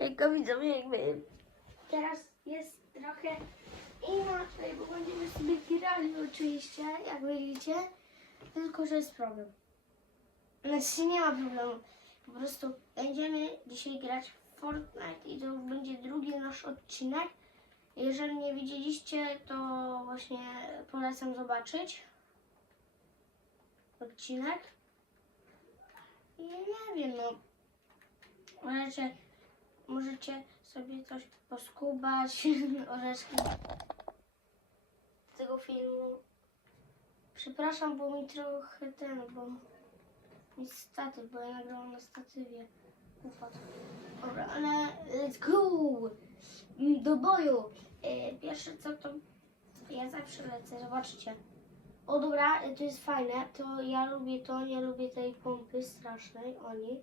Hejka widzowie, jakby teraz jest trochę inaczej, bo będziemy sobie grali oczywiście, jak widzicie, tylko że jest problem. Znaczy nie ma problemu, po prostu będziemy dzisiaj grać w Fortnite i to będzie drugi nasz odcinek. Jeżeli nie widzieliście, to właśnie polecam zobaczyć odcinek. I nie wiem, no możecie, możecie sobie coś poskubać, orzeszki z tego filmu. Przepraszam, bo mi trochę ten, bo mi statyw, bo ja nagrałam na statywie. Upadł. Dobra, ale let's go! Do boju! E, Pierwsze co to ja zawsze lecę, zobaczcie. O dobra, to jest fajne, to ja lubię to, nie lubię tej pompy strasznej, oni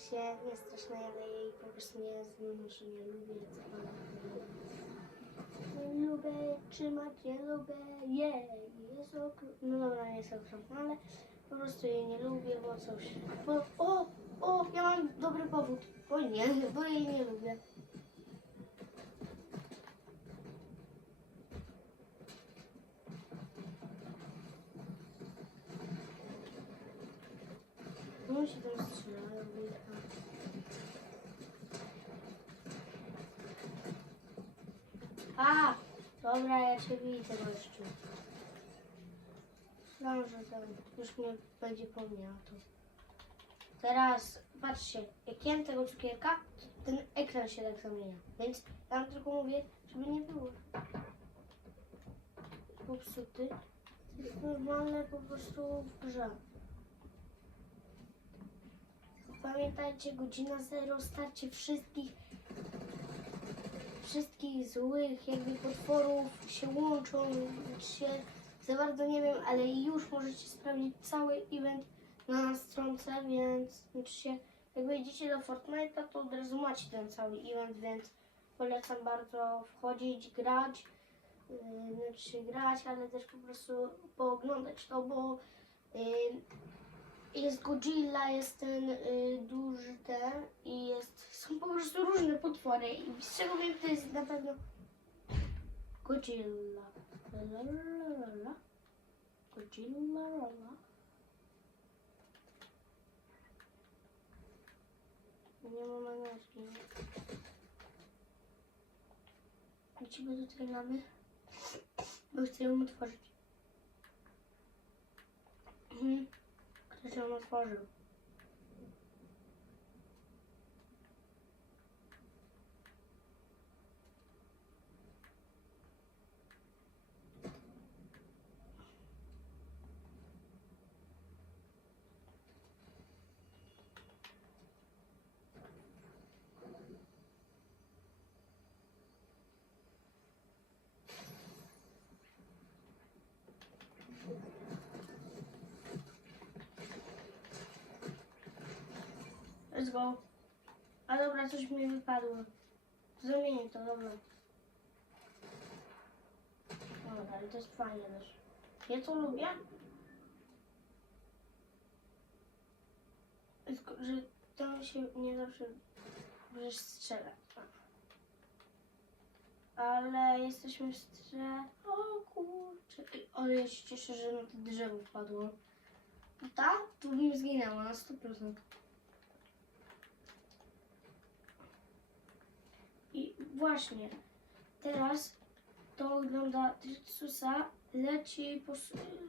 się nie strasznej, ale jej po prostu nie znoszę, nie lubię. Nie lubię trzymać, nie lubię jej, jest okropna, no dobra, nie jest okropna, ale po prostu jej nie lubię, bo coś, bo, o, o, ja mam dobry powód, bo nie, bo jej nie lubię. No się tam strzelają, wujka. A, dobra, ja cię widzę, gościu. Że tam już mnie będzie pomniał to. Teraz, patrzcie, jak jem tego cukierka, ten ekran się tak zamienia. Więc wam tylko mówię, żeby nie było popsuty. To jest normalne po prostu w grze. Pamiętajcie, godzina zero, starcie wszystkich wszystkich złych jakby potworów się łączą, się za bardzo nie wiem, ale już możecie sprawdzić cały event na stronce, więc znaczy jak wejdziecie do Fortnite'a, to od razu macie ten cały event, więc polecam bardzo wchodzić, grać, yy, znaczy grać, ale też po prostu pooglądać to, bo yy, jest Godzilla, jest ten y, duży ten i jest, są po prostu różne potwory i z czego wiem, to jest na pewno Godzilla. La, la, la, la, la. Godzilla, la, la. Nie mam energii. Lecimy do tej lamy, bo chcę ją otworzyć. Mhm. Сейчас вам расскажу. Go. A dobra, coś mi wypadło. Zamienię to, dobra. Dobra, ale to jest fajne też. Ja to lubię. Tylko, że to się nie zawsze możesz strzelać. Ale jesteśmy w strze... O kurczę. Ale ja się cieszę, że na to drzewo wpadło. Ta? Tu bym zginęła na 100%. I właśnie, teraz to ogląda Tritsusa, leci po,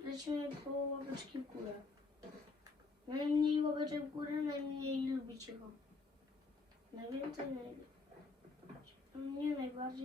lecimy po łapeczki w górę. Najmniej łapeczek w górę, najmniej lubicie go. Najwięcej, najlepiej. Mnie najbardziej